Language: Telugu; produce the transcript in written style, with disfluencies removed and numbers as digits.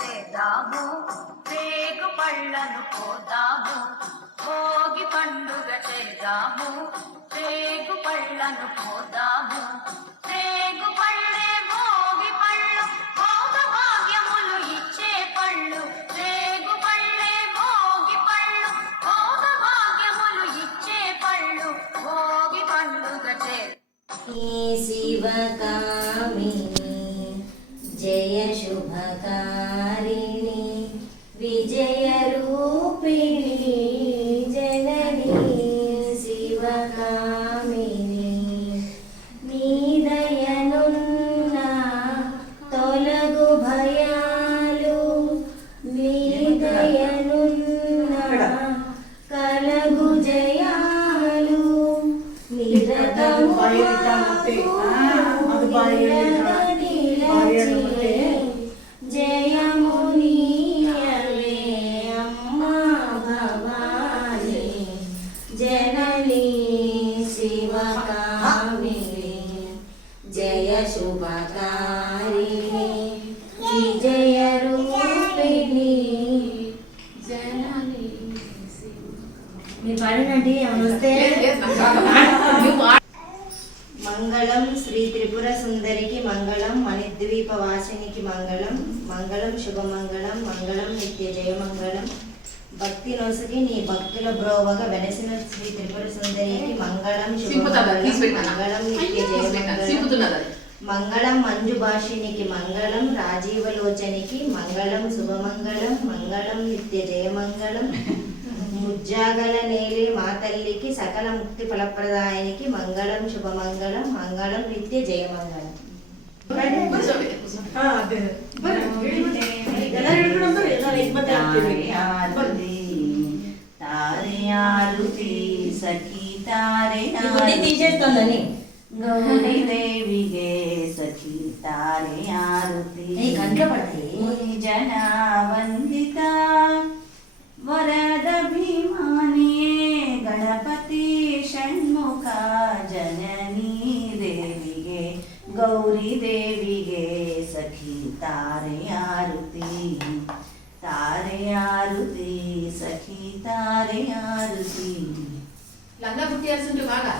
చేద్దాము, రేగు పళ్ళను పోదాము. భోగి పండుగ చేద్దాము, రేగు పళ్ళను పోదాము. రేగు పళ్ళే భోగి పళ్ళు, భోగ భాగ్యములు ఇచ్చే పళ్ళు. రేగు పళ్ళే భోగి పళ్ళు, భోగ భాగ్యములు ఇచ్చే పళ్ళు. భోగి పండుగ శివకామిని జయ శుభకారిణి విజయ రూపిణి జనని శివకామిని నీ దయనున్న తొలగు భయాలు నీ దయనున్న కలగు జయాలు నిరతము జయమునియవే అమ్మా భవాని జననీ శివకామిని జయ శుభకారిణి విజయ రూపిణి జననీ. మీరు పాడినండి నమస్తే. మంగళం శ్రీ త్రిపుర సుందరికి మంగళం మణిద్వీప వాసినికి మంగళం మంగళం శుభమంగళం మంగళం నిత్య జయమంగళం. భక్తి నొసగి నీ భక్తుల బ్రోవగా వెనసిన శ్రీ త్రిపుర సుందరికి మంగళం శుభమంగళం మంగళం నిత్య జయమంగళం. మంగళం మంజు భాషినికి మంగళం రాజీవలోచనికి మంగళం శుభమంగళం మంగళం నిత్య జయమంగళం. ముజ్జాగల నేలే మా తల్లికి సకల ముక్తి ఫలప్రదాయానికి మంగళం శుభమంగళం మంగళం నిత్య జయమంగళం. తీసేస్తుందని గౌరీ దేవిగే సఖీ తారే ఆరుతి గంటలు పడతాయి జన వందిత వరద భీమానియే గణపతి షణ్ముఖ ಜನನೀ ದೇವಿಗೆ ಗೌರಿ ದೇವಿಗೆ ಸಖಿ ತಾರೆ ಆರುತಿ ಸಖಿ ತಾರೆ ಆರುತಿ. లంగా పుట్టియాల్సింది బాగా